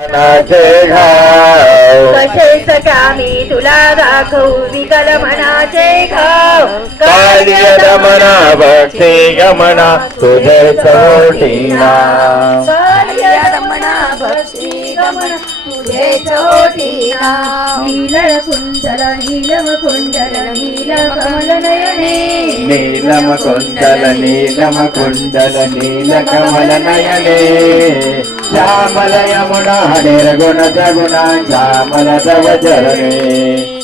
मनाचे घाव कसे सख्या मी तुला दाखवू विकल मनाचे घाव. कार्य दमना भक्ती गमना तुझे चोटीना. कार्य दमना भक्ती गमना तुझे चोटीना. नीलम कुंडल नीलम कुंडल नीलम कमल नयने. नीलम कुंडल नीलम कुंडल नील कमल नयने. श्यामल यमुना निर्गुण सगुणा श्यामल तव चरणे.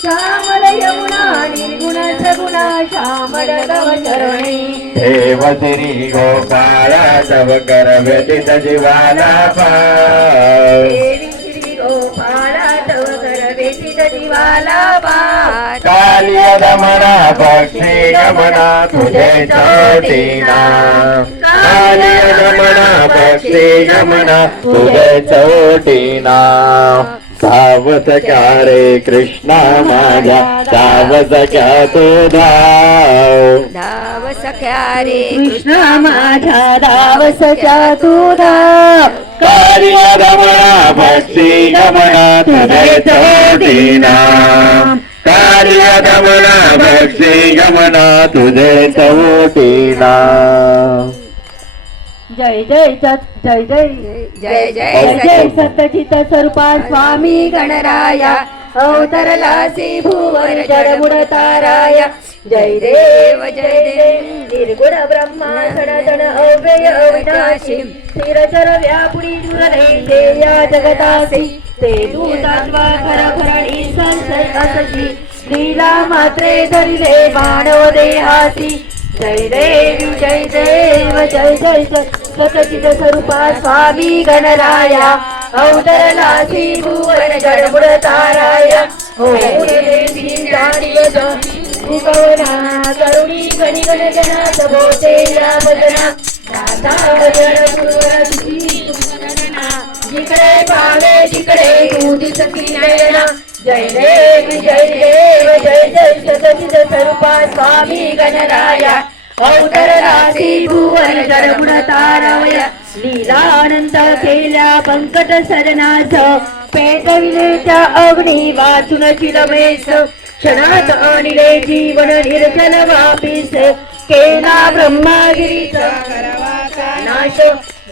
श्यामल यमुना निर्गुण सगुणा श्यामल तव चरणे. देव श्री गोपाळा तव कर व्यतीत जीवाला पाव. देवी श्री गोपाळा तव कर व्यतीत जीवाला पाव. कार्य दमना भक्ती गमना तुझे चोटीना. कार्य दमना भक्ती गमना तुझे चोटीना. सावत क्या रे कृष्णा माझ्या सावत क्या तू धाव. धाव सख्या रे कृष्णा माझ्या धाव सख्या तू धाव. कार्य दमना भक्ती गमना तुझे चोटीना. कार्य दमना भक्ती गमना तुझे चोटीना. जय जय सत जय जय जय जय जय सत्यचित स्वरूपा स्वामी गणराया. अवतरलासी भुवन जडमुड ताराया. जय देव निर्गुण ब्रह्मा सनातन अव्यय अविनाशी. स्थिरचर व्यापुरी दुर्दैते या जगतासी. ते दूतात्मा खरा खरणी संत असशी. लीला मात्रे धरिले मानव देहासी. जय देव जय देव जय जय सतचित स्वरूपा स्वामी गणराया. अवतरलासी भुवन जडमुड ताराया. ओम देवी जानिवद भुवना करुणी गणी गण जनात बोते या वदना. दाता भजन सुरवर तुझी तुमना. जिकडे पावे तिकडे तू दिसती नयना. जय देव जय देव जय जय सतचित स्वरूपा स्वामी गणराया. अवतरलासी भुवन जडमुड ताराया. लीला अनंत केल्या पंकट सरनाथ. पेटविलेच्या अग्नी वाचून चिलमेस. क्षणात आणले जीवन निर्जल वापीस. केला ब्रह्मागिरीचा करवाचा नाश.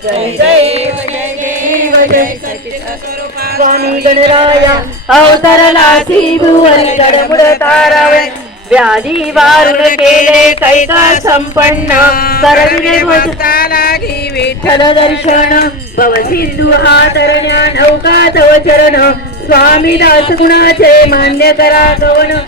जय देव जय देव जय सचित स्वरूपा स्वामी गणराया. अवतरलासी भुवन जडमुड ताराया. व्याधी वारुण केले कैका संपन्न. करविले भक्ताला घे विठ्ठल दर्शन. भव सिंधू हा तरण्या नौका तव चरण. स्वामी दास गुणाचे मान्य करा गवन.